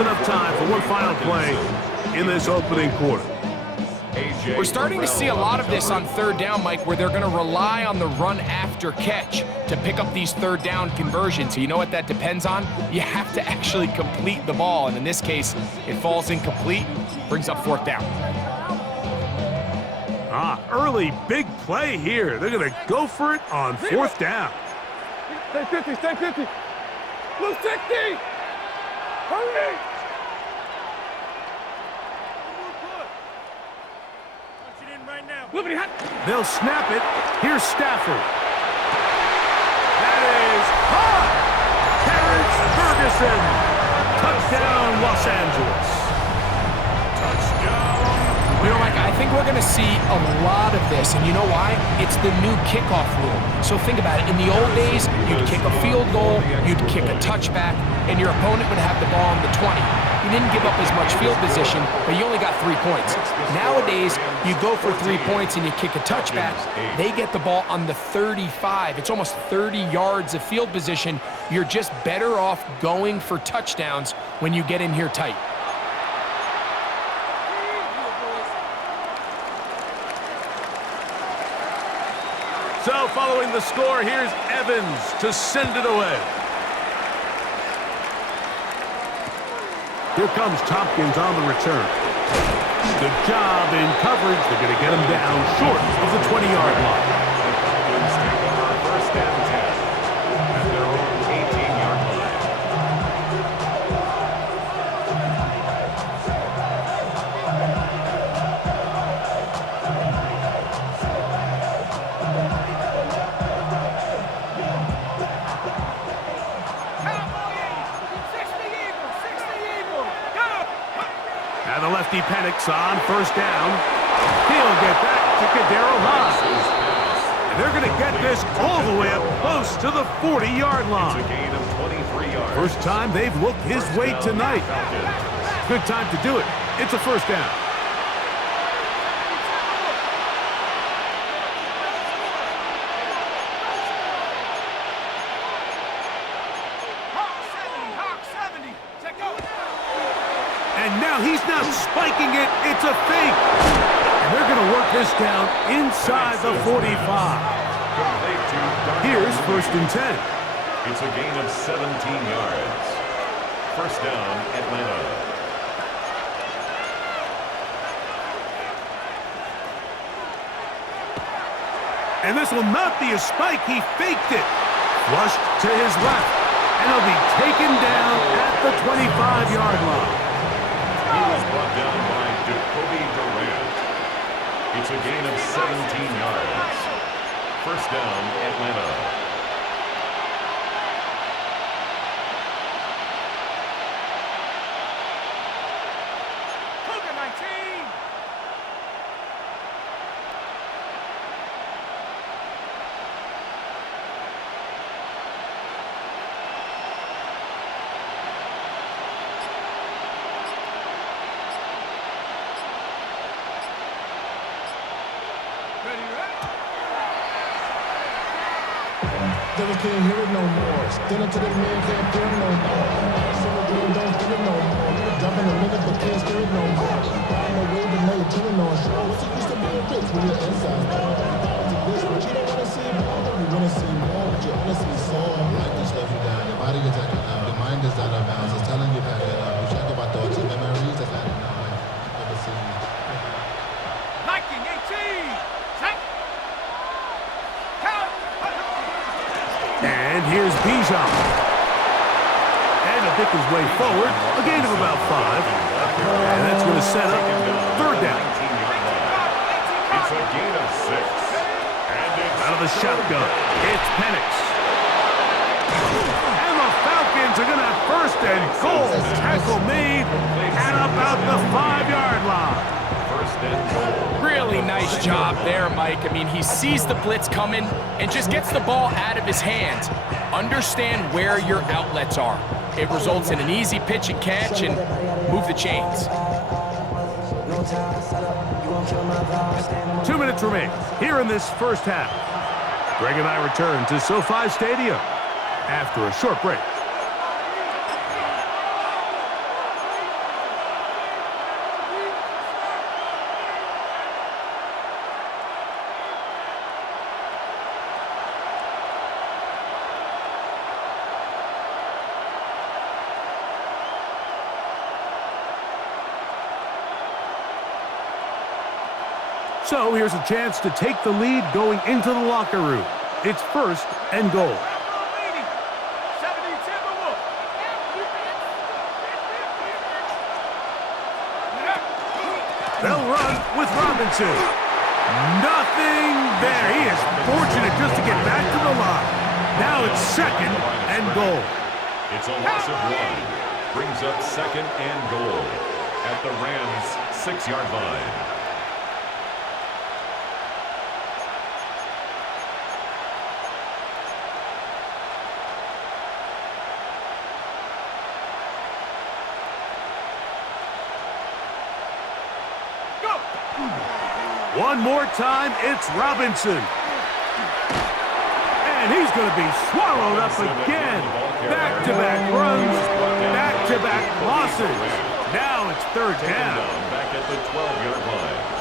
enough time for one final play in this opening quarter. We're starting to see a lot of this on third down, Mike, where they're going to rely on the run after catch to pick up these third down conversions. So you know what that depends on? You have to actually complete the ball, and in this case, it falls incomplete, brings up fourth down. Early big play here. They're going to go for it on fourth down. Stay 50, stay 50. Blue 60. Hurry. They'll snap it. Here's Stafford. That is caught. Terrence Ferguson. Touchdown, Los Angeles. Touchdown. You know, Mike, I think we're going to see a lot of this, and you know why? It's the new kickoff rule. So think about it. In the old days, you'd kick a field goal, you'd kick a touchback, and your opponent would have the ball on the 20. You didn't give up as much field position, but you only got 3 points. Nowadays, you go for 3 points and you kick a touchback. They get the ball on the 35. It's almost 30 yards of field position. You're just better off going for touchdowns when you get in here tight. So following the score, here's Evans to send it away. Here comes Tompkins on the return. Good job in coverage. They're going to get him down short of the 20-yard line. First and 10 at their own 18-yard line. And the lefty panics on first down. He'll get back to Kadero Hodge. And they're going to get this all the way up close to the 40-yard line. It's a gain of 23 yards. First time they've looked his way tonight. Good time to do it. It's a first down. And now he's not spiking it. It's a fake. And they're going to work this down inside the 45. Here's first and 10. It's a gain of 17 yards. First down, Atlanta. And this will not be a spike. He faked it. Flushed to his left. And he'll be taken down at the 25-yard line. He was brought down by Jacoby Durant. It's a gain of 17 yards. First down, Atlanta. Devil can't hear it no more. Still until the man can't hear it no more. Some of them don't feel it no more. Dropping a minute but can't steer it no more. Riding the wave and now you're chilling on shore. What's it used to be a bitch when you're inside? This, but you don't want to see more. You want to see more, but you honestly saw. Like you slow you down. Your body is acting out. Your mind is out of bounds. It's telling you back it up. You check about thoughts and memories that's happening now. Like you've never seen. Nike 18. And here's Bijan. And he'll pick his way forward. A gain of about 5. And that's going to set up third down. It's a gain of 6. And it's out of the shotgun. It's Penix. And the Falcons are going to have first and goal. Tackle made at about the 5-yard line. Really nice job there, Mike. I mean, he sees the blitz coming and just gets the ball out of his hands. Understand where your outlets are. It results in an easy pitch and catch and move the chains. 2 minutes remain here in this first half. Greg and I return to SoFi Stadium after a short break. So here's a chance to take the lead going into the locker room. It's 1st and goal. They'll run with Robinson. Nothing there. He is fortunate just to get back to the line. Now it's 2nd and goal. It's a loss of 1. Brings up 2nd and goal at the Rams' 6-yard line. One more time, it's Robinson. And he's going to be swallowed up again. Back-to-back runs, back-to-back losses. Now it's 3rd down. Back at the 12-yard line.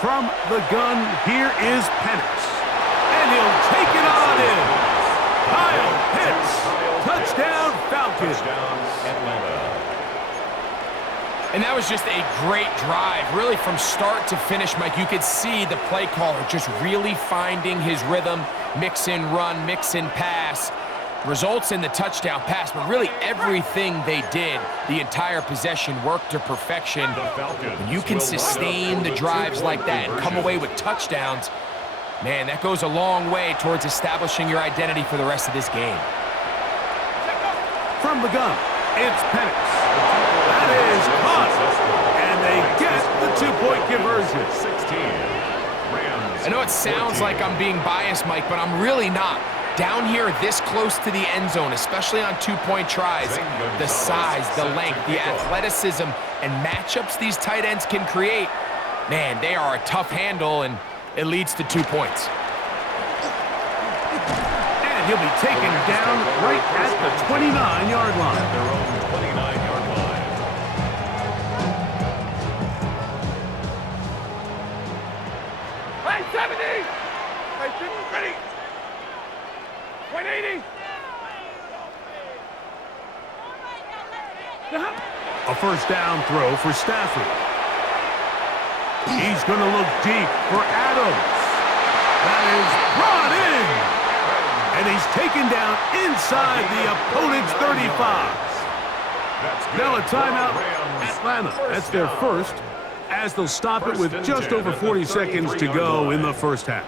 From the gun, here is Penix. And he'll take it on in. Kyle Pitts. Touchdown, Falcons. Touchdown, Atlanta. And that was just a great drive. Really, from start to finish, Mike, you could see the play caller just really finding his rhythm. Mix in run, mix in pass. Results in the touchdown pass, but really everything they did, the entire possession worked to perfection. When you can sustain the drives like that and come away with touchdowns, man, that goes a long way towards establishing your identity for the rest of this game. From the gun, it's Penix. That is caught. And they get the 2-point conversion. 16. Rams. I know it sounds like I'm being biased, Mike, but I'm really not. Down here this close to the end zone, especially on 2-point tries, the size, the length, the athleticism, and matchups these tight ends can create, man, they are a tough handle, and it leads to 2 points. And he'll be taken down right at the 29-yard line. At their own 29-yard line. Hey, 70! Hey, Jimmy, ready! 180! A 1st down throw for Stafford. He's going to look deep for Adams. That is brought in. And he's taken down inside the opponent's 35. Now a timeout, Atlanta. That's their 1st, as they'll stop it with just over 40 seconds to go in the 1st half.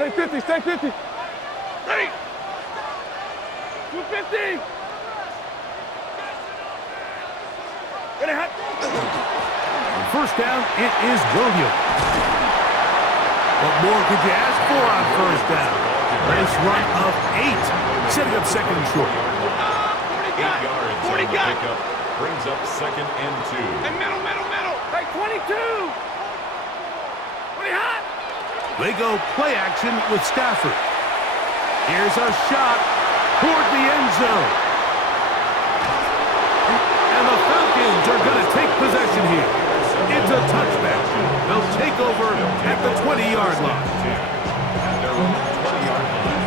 Stay 50, stay 50. Ready? 250. Ready, hot. On 1st down, it is Williams. What more could you ask for on 1st down? Nice run of 8, setting up 2nd and short. 8 yards 40 on the got. pickup. Brings up 2nd and 2. Hey, middle. Hey, 22. 20 hot. They go play action with Stafford. Here's a shot toward the end zone. And the Falcons are going to take possession here. It's a touchback. They'll take over at the 20-yard line. At their own 20-yard line.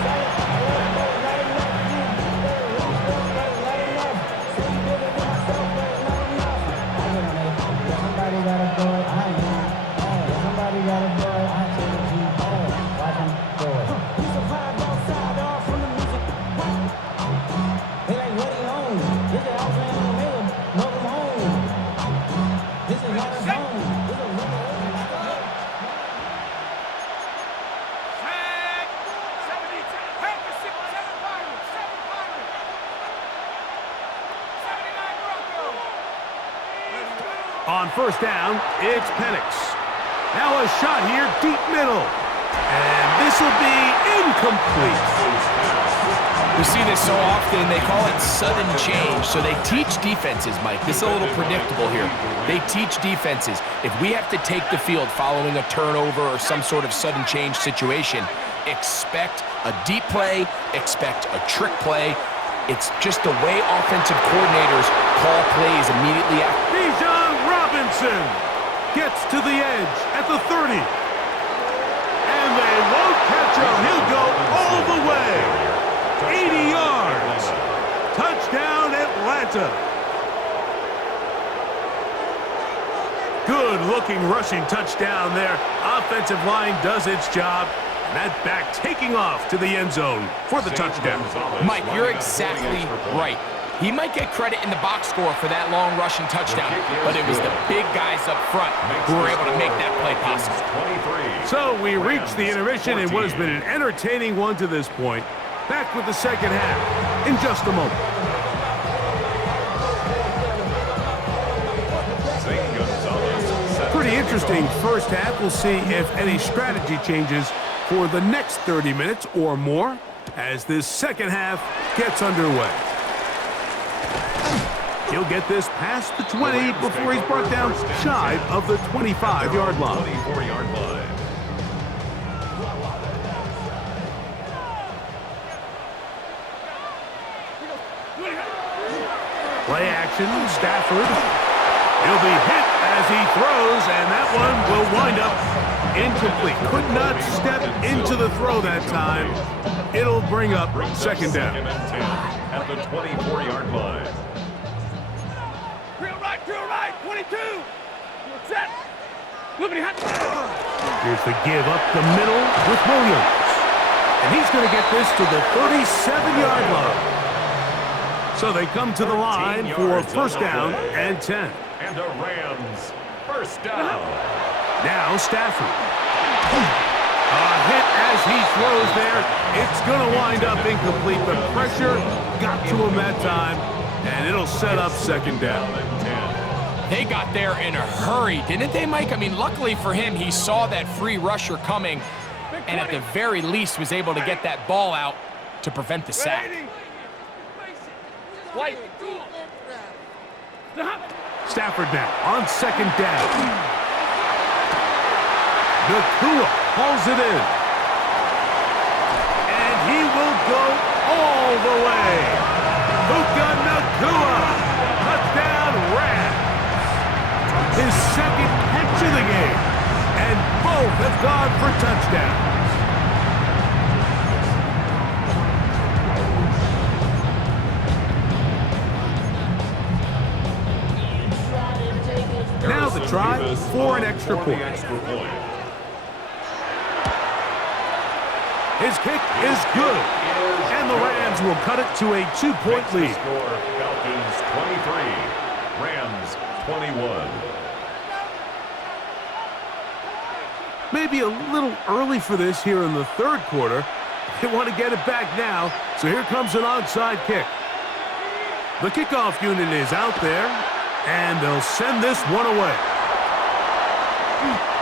On 1st down, it's Penix. Now a shot here, deep middle. And this will be incomplete. We see this so often, they call it sudden change. So they teach defenses, Mike. This is a little predictable here. They teach defenses. If we have to take the field following a turnover or some sort of sudden change situation, expect a deep play, expect a trick play. It's just the way offensive coordinators call plays immediately after. Bijan Robinson gets to the edge at the 30. And they won't catch him. He'll go all the way. 80 yards. Touchdown, Atlanta. Good-looking rushing touchdown there. Offensive line does its job. That back taking off to the end zone for the touchdown. Mike, you're exactly right. He might get credit in the box score for that long rushing touchdown, but it was the big guys up front who were able to make that play possible. So we reach the intermission in what has been an entertaining one to this point. Back with the second half in just a moment. Pretty interesting first half. We'll see if any strategy changes for the next 30 minutes or more as this second half gets underway. He'll get this past the 20 before he's brought down shy of the 25-yard line. 24-yard line. Play action, Stafford. He'll be hit as he throws, and that one will wind up incomplete. Could not step into the throw that time. It'll bring up second down. Second and 10 at the 24-yard line. Drill right, 22. Set. Look at him. Here's the give up the middle with Williams. And he's going to get this to the 37-yard line. So they come to the line for first down and 10. And the Rams, first down. Now Stafford. A hit as he throws there. It's going to wind up incomplete. The pressure got to him that time, and it'll set up second down. They got there in a hurry, didn't they, Mike? I mean, luckily for him, he saw that free rusher coming, and at the very least was able to get that ball out to prevent the sack. Stafford now on second down. Nakua hauls it in. And he will go all the way. Puka Nakua. Touchdown, Rams. His second catch of the game. And both have gone for touchdowns. Now the try for an extra point. His kick is good. And the Rams will cut it to a 2-point lead. Falcons 23, Rams 21. Maybe a little early for this here in the third quarter. They want to get it back now, so here comes an onside kick. The kickoff unit is out there, and they'll send this one away.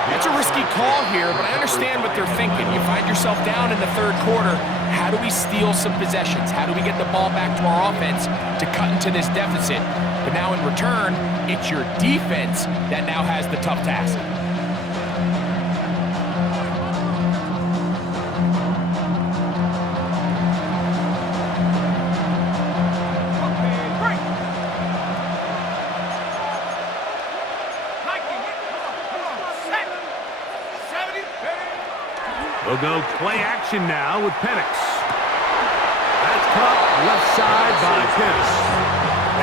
It's a risky call here, but I understand what they're thinking. You find yourself down in the third quarter. How do we steal some possessions? How do we get the ball back to our offense to cut into this deficit? But now in return, it's your defense that now has the tough task. They'll go play action now with Penix. That's caught left side by Penix.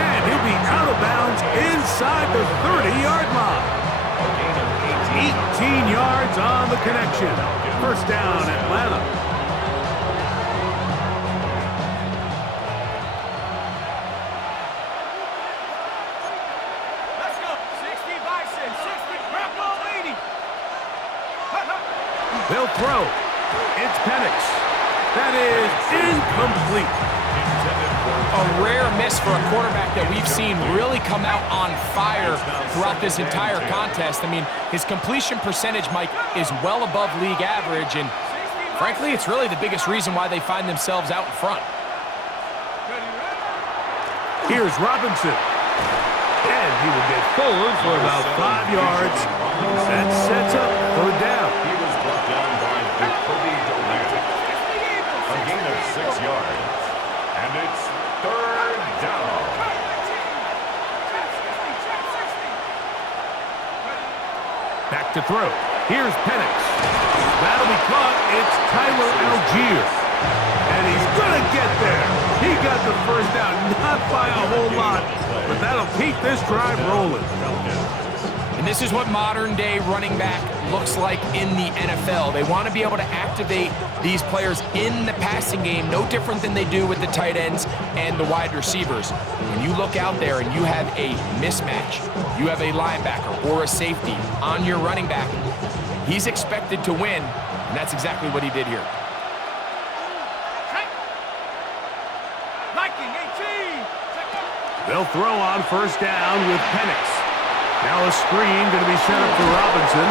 And he'll be out of bounds inside the 30-yard line. 18 yards on the connection. First down, Atlanta. Let's go. 60 Bison, 60 Purple 80. They'll throw. It's Penix. That is incomplete. A rare miss for a quarterback that we've seen really come out on fire throughout this entire contest. I mean, his completion percentage, Mike, is well above league average, and frankly, it's really the biggest reason why they find themselves out in front. Here's Robinson. And he will get forward for about 5 yards. That sets up third down. He was brought down by Durant. yards. And it's third down. Back to throw. Here's Penix. That'll be caught. It's Tyler Algier. And he's going to get there. He got the first down, not by a whole lot, but that'll keep this drive rolling. And this is what modern-day running back looks like in the NFL. They want to be able to activate these players in the passing game, no different than they do with the tight ends and the wide receivers. When you look out there and you have a mismatch, you have a linebacker or a safety on your running back, he's expected to win, and that's exactly what he did here. They'll throw on first down with Penix. Now a screen going to be set up for Robinson.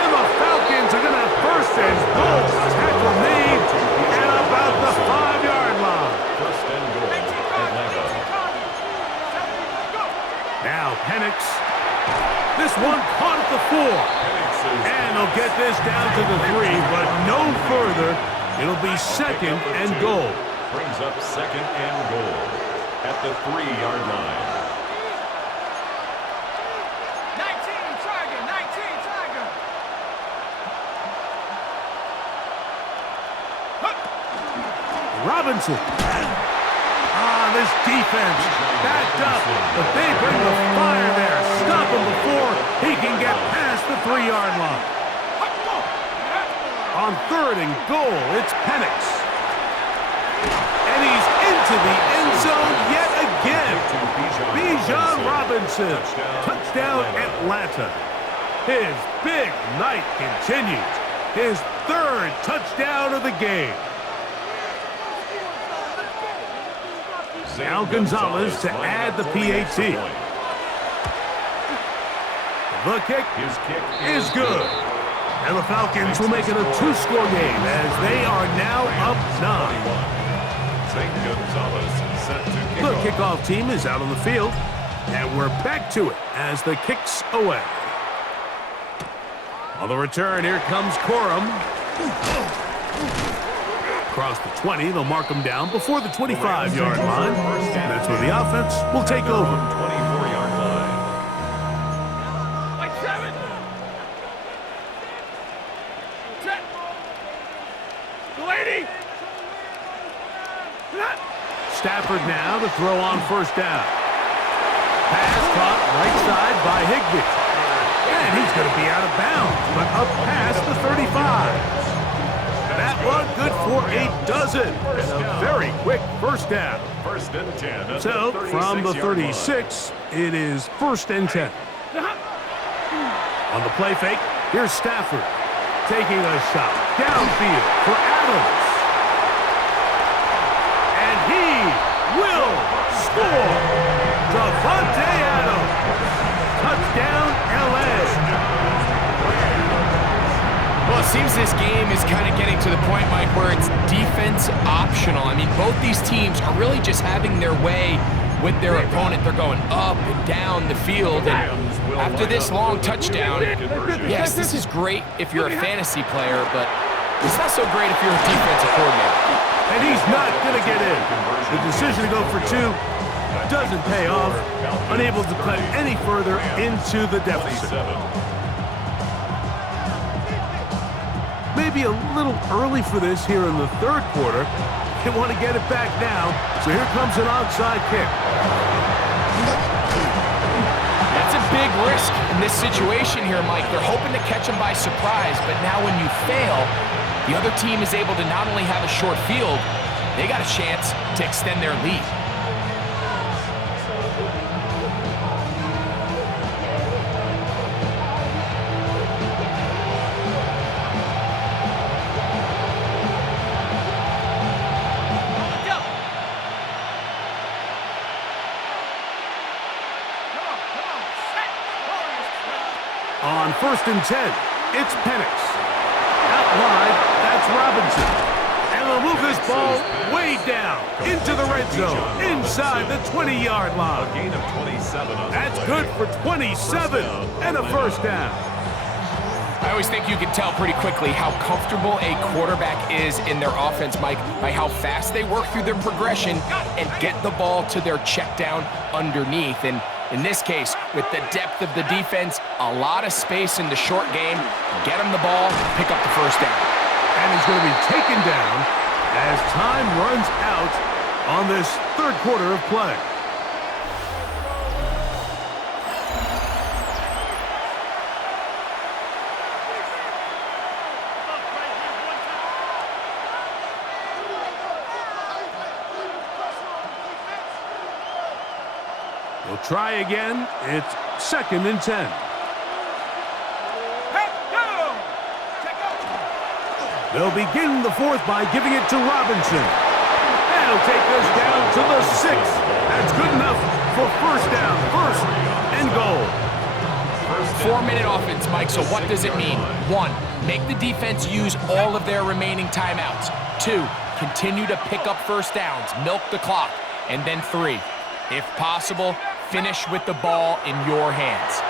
And the Falcons are going to have first and goal. Tackle made at about the 5-yard line. First and goal, Atlanta. Now Penix. This one caught at the 4. And they'll get this down to the 3, but no further. It'll be second and goal. Brings up second and goal at the 3-yard line. 19, Tiger, 19, Tiger. Robinson. This defense backed up, but they bring the fire there. Stop him before he can get past the 3-yard line. On third and goal, it's Penix. And he's into the end zone yet again. Bijan Robinson. Touchdown Atlanta. His big night continues. His third touchdown of the game. Now Gonzalez to add the PAT. The kick is good. And the Falcons will make it a 2-score game as they are now up 9. The kickoff team is out on the field, and we're back to it as the kick's away. On the return, here comes Corum. Across the 20, they'll mark him down before the 25-yard line. And that's where the offense will take over. 24-yard line. Like 7. Set. Lady. Stafford now to throw on first down. Pass caught right side by Higbee. And he's going to be out of bounds, but up past the 35. That one good for a dozen. And a very quick first down. First and 10. So from the 36, it is first and 10. On the play fake, here's Stafford taking a shot downfield for Adams. And he will score. Davante Adams. Touchdown, LA. Well, it seems this game is kind of getting to the point, Mike, where it's defense optional. I mean, both these teams are really just having their way with their opponent. They're going up and down the field. And after this long touchdown, yes, this is great if you're a fantasy player, but it's not so great if you're a defensive coordinator. And he's not going to get in. The decision to go for 2 doesn't pay off. Unable to cut any further into the deficit. Maybe a little early for this here in the third quarter. They want to get it back now, so here comes an onside kick. That's a big risk in this situation here, Mike. They're hoping to catch him by surprise, but now when you fail, the other team is able to not only have a short field, they got a chance to extend their lead. On first and 10, it's Penix. Out wide, that's Robinson. And they'll move this ball way down into the red zone, inside the 20-yard line. A gain of 27 on That's good for 27 and a first down. I always think you can tell pretty quickly how comfortable a quarterback is in their offense, Mike, by how fast they work through their progression and get the ball to their check down underneath. And in this case, with the depth of the defense, a lot of space in the short game, get him the ball, pick up the first down. And he's going to be taken down as time runs out on this third quarter of play. We'll try again. It's 2nd and 10. They'll begin the fourth by giving it to Robinson. And he'll take this down to the 6. That's good enough for first down. First and goal. 4-minute offense, Mike, so what does it mean? 1, make the defense use all of their remaining timeouts. 2, continue to pick up first downs, milk the clock. And then 3, if possible, finish with the ball in your hands.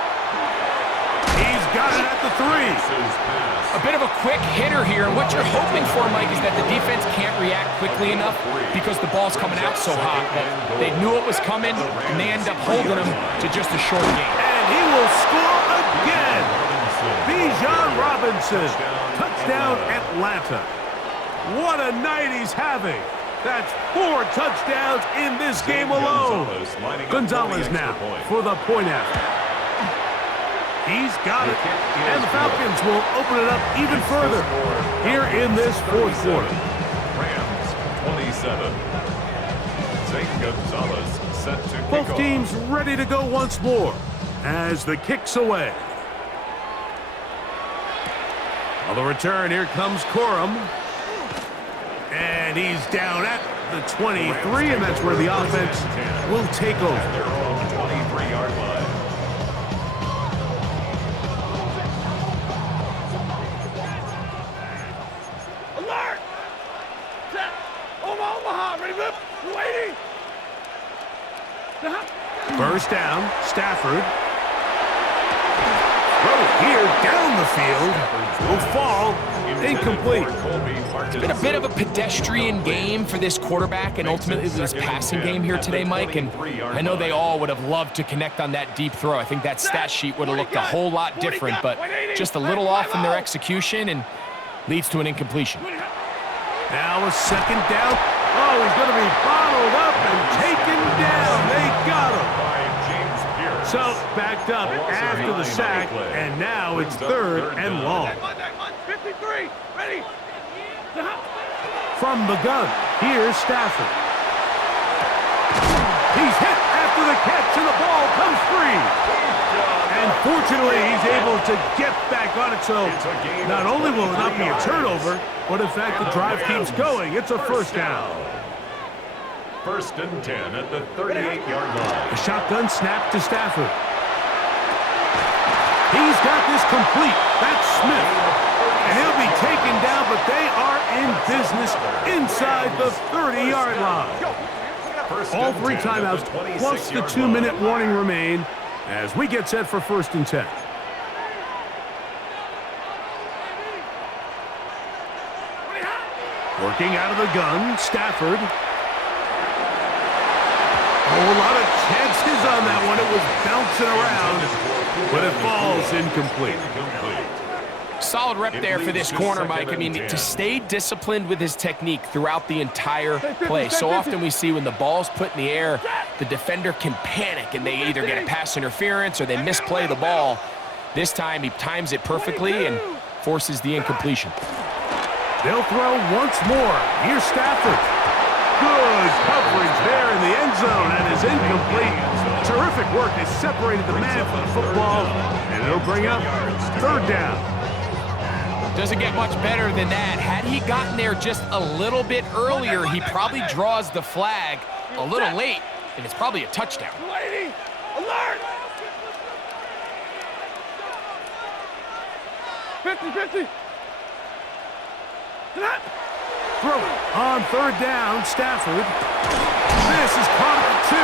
He's got it at the 3. A bit of a quick hitter here, and what you're hoping for, Mike, is that the defense can't react quickly enough because the ball's coming out so hot. But they knew it was coming, and they end up holding them to just a short game. And he will score again. Bijan Robinson. Touchdown, Atlanta. What a night he's having. That's 4 touchdowns in this game alone. Gonzalez now for the point after. He's got it. And the Falcons will open it up even further here in this fourth quarter. Rams 27. Zane Gonzalez set to kick Both off. teams ready to go once more as the kick's away. On the return, here comes Corum. And he's down at the 23, and that's where the offense will take over. Their own 23-yard line. Alert! Set! Omaha, ready, whip! Waiting! First down, Stafford. Throw here down the field. Will fall. Incomplete. It's been a bit of a pedestrian game for this quarterback and ultimately this passing game here today, Mike. And I know they all would have loved to connect on that deep throw. I think that stat sheet would have looked a whole lot different, but just a little off in their execution and leads to an incompletion. Now a second down. Oh, he's going to be bottled up and taken down. They got him. So backed up after the sack, and now it's 3rd and long. 53, ready! From the gun, here's Stafford. He's hit after the catch, and the ball comes free. And fortunately, he's able to get back on it, so not only will it not be a turnover, but in fact, the drive keeps going. It's a first down. 1st and 10 at the 38-yard line. A shotgun snap to Stafford. He's got this complete. That's Smith. And he'll be taken down, but they are in business inside the 30-yard line. All 3 timeouts plus the 2-minute warning remain as we get set for 1st and 10. Working out of the gun, Stafford. Oh, a lot of chances on that one. It was bouncing around, but it falls incomplete. Solid rep there for this corner, Mike. I mean, to stay disciplined with his technique throughout the entire play. So often we see when the ball's put in the air, the defender can panic, and they either get a pass interference or they misplay the ball. This time, he times it perfectly and forces the incompletion. They'll throw once more. Here's Stafford. Good coverage there in the end zone, and is incomplete. Terrific work has separated the man from the football, and it'll bring up 3rd down. Doesn't get much better than that. Had he gotten there just a little bit earlier, he probably draws the flag a little late, and it's probably a touchdown. Waiting! Alert! 50-50! Throw it on 3rd down, Stafford. This is caught at the 2.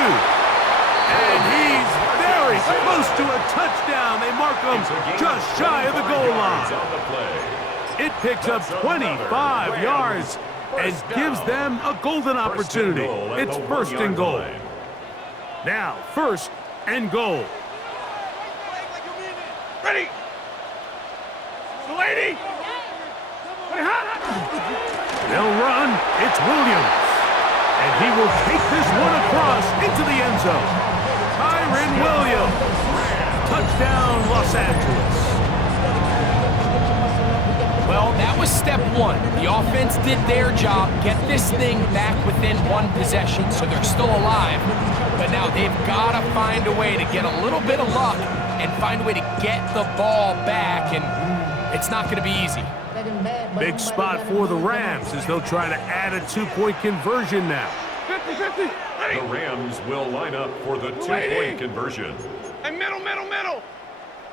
And he's very very close to a touchdown. They mark them just shy of the goal line. It picks up 25 yards and gives them a golden opportunity. It's first and goal. Now, first and goal. Ready. Lady. They'll run. It's Williams. And he will take this one across into the end zone. Kyron Williams. Touchdown, Los Angeles. Well, that was step one. The offense did their job, get this thing back within one possession, so they're still alive. But now they've got to find a way to get a little bit of luck and find a way to get the ball back, and it's not going to be easy. Big spot for the Rams as they'll try to add a two-point conversion now. 50-50. The Rams will line up for the two-point conversion. And middle.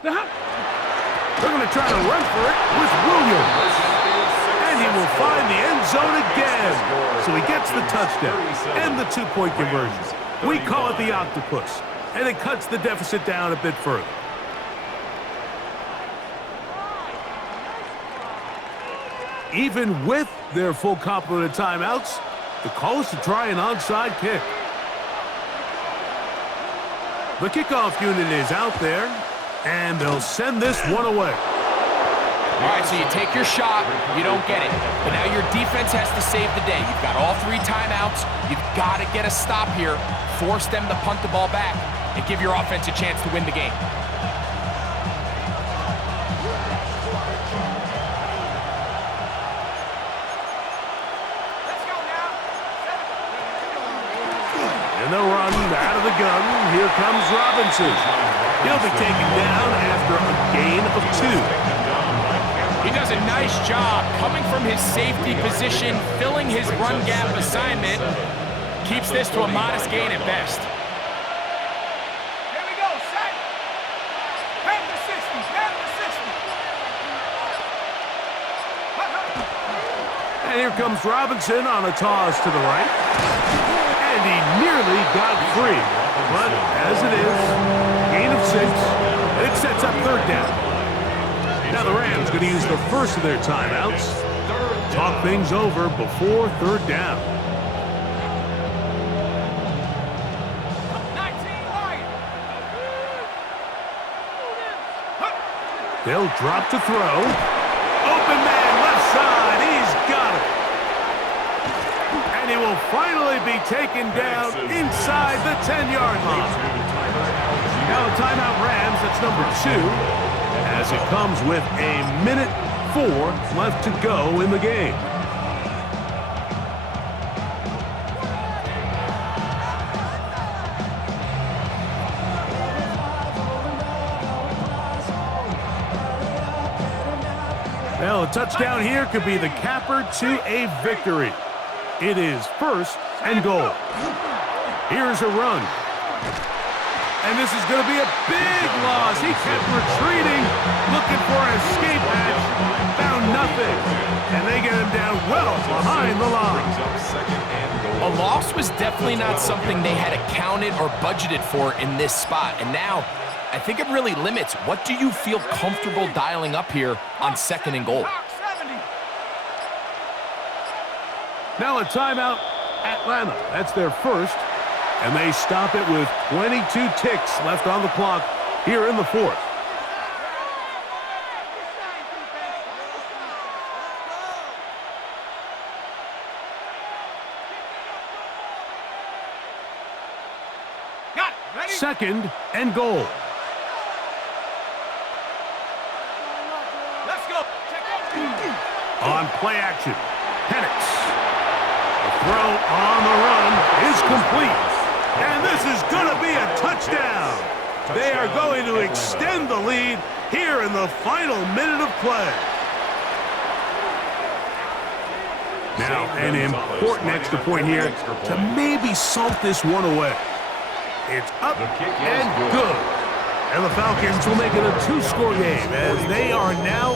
They're going to try to run for it with Williams. And he will find the end zone again. So he gets the touchdown and the two-point conversion. We call it the octopus. And it cuts the deficit down a bit further. Even with their full complement of timeouts, the call is to try an onside kick. The kickoff unit is out there, and they'll send this one away. All right, so you take your shot, you don't get it. But now your defense has to save the day. You've got all 3 timeouts. You've got to get a stop here, force them to punt the ball back, and give your offense a chance to win the game. And they'll run out of the gun. Here comes Robinson. He'll be taken down after a gain of 2. He does a nice job coming from his safety position, filling his run gap assignment. Keeps this to a modest gain at best. Here we go, set. Head to 60. And here comes Robinson on a toss to the right. And he nearly got free. But as it is, gain of 6. It sets up third down. Now the Rams going to use the first of their timeouts. Talk things over before third down. 19 wide. They'll drop to throw. Open man left side. He's got it. And he will finally be taken down inside the 10-yard line. Now the timeout Rams, that's number 2. As it comes with a minute 4 left to go in the game. Well, a touchdown here could be the capper to a victory. It is first and goal. Here's a run. And this is going to be a big loss. He kept retreating, looking for an escape hatch. Found nothing. And they get him down well behind the line. A loss was definitely not something they had accounted or budgeted for in this spot. And now, I think it really limits what do you feel comfortable dialing up here on second and goal. Now a timeout, Atlanta. That's their first. And they stop it with 22 ticks left on the clock here in the 4th. Got it. Ready? Second and goal. Let's go. On play action, Penix. The throw on the run is complete. And this is going to be a touchdown. They are going to extend the lead here in the final minute of play. Now, an important extra point here to maybe salt this one away. It's up and good. And the Falcons will make it a 2-score game as they are now